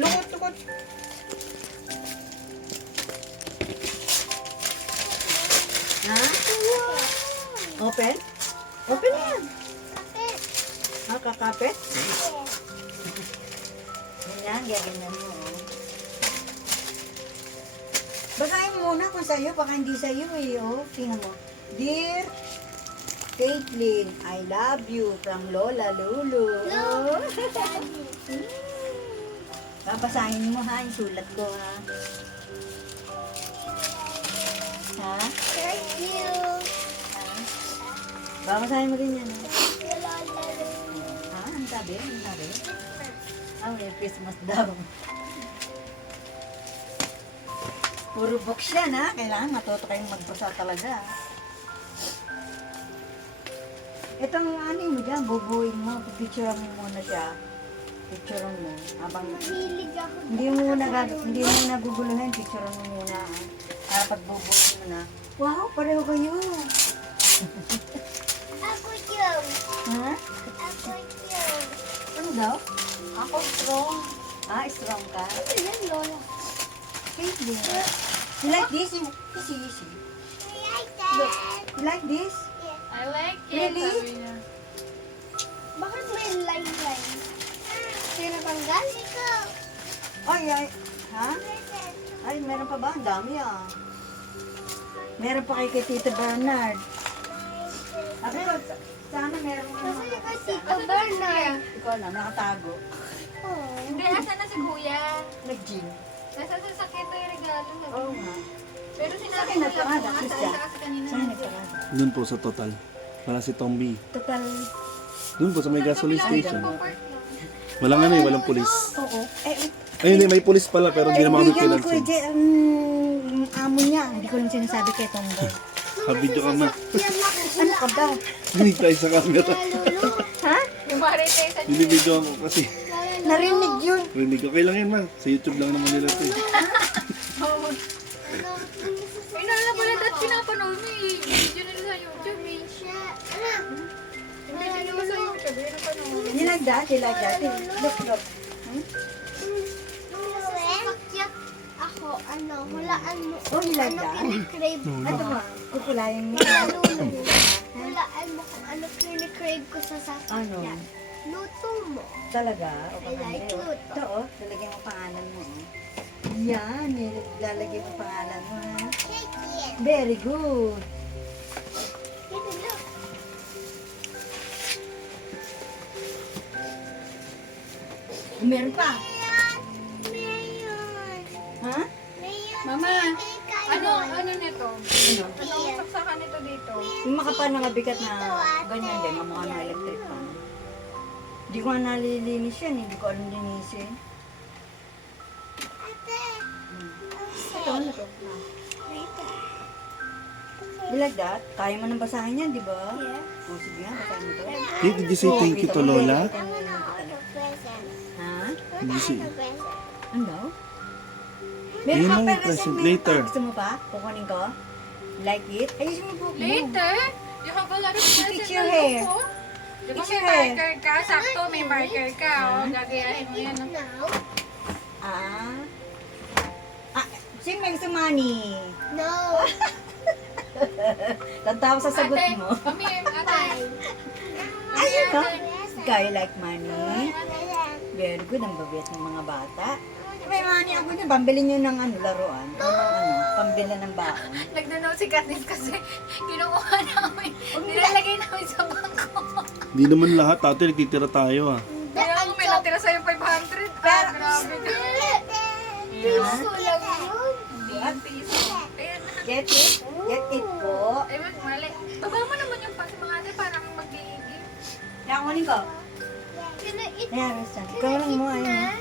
Lukot. Ha? Open? Open yan. Ha, kakapit? Yan, gaganyan mo. Basahin mo muna kung sa'yo, baka hindi sa'yo eh. Oh, tingnan mo. Dear Caitlin, I love you from Lola Lulu. Oh. Babasahin mo ha, yung sulat ko ha. Ha? Thank you. Ha? Babasahin mo din yan ha. Thank you, Lola. Ha? Ang sabi? Ang sabi? Ah, may Christmas daw. Puro book yan ha. Kailangan matuto kayong magbasa talaga. Itong ano mo dyan, bubuin mo. Pipicturean mo muna siya. Picturean mo. Habang Mahilig ako. hindi mo naguguluhan, picturean mo muna ha. Para pag bubuin mo na, wow, pareho kayo. Ako yung. Ha? Ako yung. Ano daw? Ako strong. Ah, strong ka. Ano yan, Lola? Caitlin. You like this? Easy. I like that. You like this? I like it. Really? Sabi niya. Bakit may line-line? Tinatanggal? Ikaw. Ay. Ha? Ay, meron pa ba? Ang dami ah. Meron pa kay Tito Bernard. Sabi ko, sana meron ka Kasi mga ka, isa. Tito Bernard. Ikaw na, nakatago. Oh. Hindi, asa na si Kuya? Nag-gym. Nasa sasakyan to yung regalo. Oo nga. Pero sinabi Saan ko nagparada, lang, Christian? kasi kanina. Saan nagparada? Doon po sa Total. Wala si Tomby. Total. Doon po sa may gasoline station. Walang walang pulis. Oo. Ay, hindi, may pulis pala pero hindi naman kami Bigyan ko pinansin. ang amo niya. Hindi ko lang sinasabi kay Tomboy. Habidyo ka na. Yan lang. Ano ka ba? Hindi tayo sa camera. Lulu. Ha? Yung marites sa Binibidyo ako kasi. Narinig yun. Rinig okay lang yan ma. Sa YouTube lang naman nila ito. Ay, nalala pala dati pinapanood mo eh. Video nila sa YouTube eh. Video nila sa YouTube. Yun ang panood. You like that? You like that? Look. Pakyat ako, hulaan mo. Oh, you like Ano that? kinikrave ko. Ito ba? Kukulayan mo. Lulu. Hulaan mo kung ano kinikrave ko sa Ano? sasakyan. Luto mo. Talaga? O I like hindi? luto. Ito oh, lalagyan mo pangalan mo. Oh. Yan, lalagyan mo pangalan mo ha. Cake yan. Very good. Ito, look. Meron pa. Mayon. Ha? Mayon. Mama, Ano? ano nito? Ano? Ano ang saksakan nito dito? Yung makapal na mabigat na ganyan din, mamukha ng electric fan. Hindi ko nga nalilinis yan, hindi ko alam linisin. Ate. Ito, ano to? You like that? Kaya mo nang basahin yan, di ba? Yeah. O sige nga, basahin mo to. Hey, did you say thank you to Lola? I wanna auto present. Ha? Did you see? Auto present. Ano? Yun lang yung pero present meron later. pa. Gusto mo pa? Kukunin ko? Like it? Ayusin mo po. Later? You have a lot of presents Fix your na hair. lupo. Di ba Fix may your hair. marker ka? Sakto, may marker ka. O, gagayahin mo yan. No. Sino may gusto money? No. Tatawa sa sagot Ate, mo. kami, ate. Ayun ka. Guy like money. Present. Very good ang babiyat ng mga bata. May money ako niya. Pambili niyo ng laruan. O ng pambili ng baon. Nagdanaw si Katniss kasi kinukuha namin. Nilalagay namin sa bangko. Hindi naman lahat. Ate, nagtitira tayo ah. Kaya ako may natira sa'yo 500. Grabe ka. Piso lang yun. Hindi yung piso. Ayan. Get it? Get it po. Ay, wag, mali. Baba mo naman yung pasi mga ate para kang mag-iigib. Kaya kunin ko. Can I eat? Ayan, Rustan. Ikaw lang mo. Ayun. na?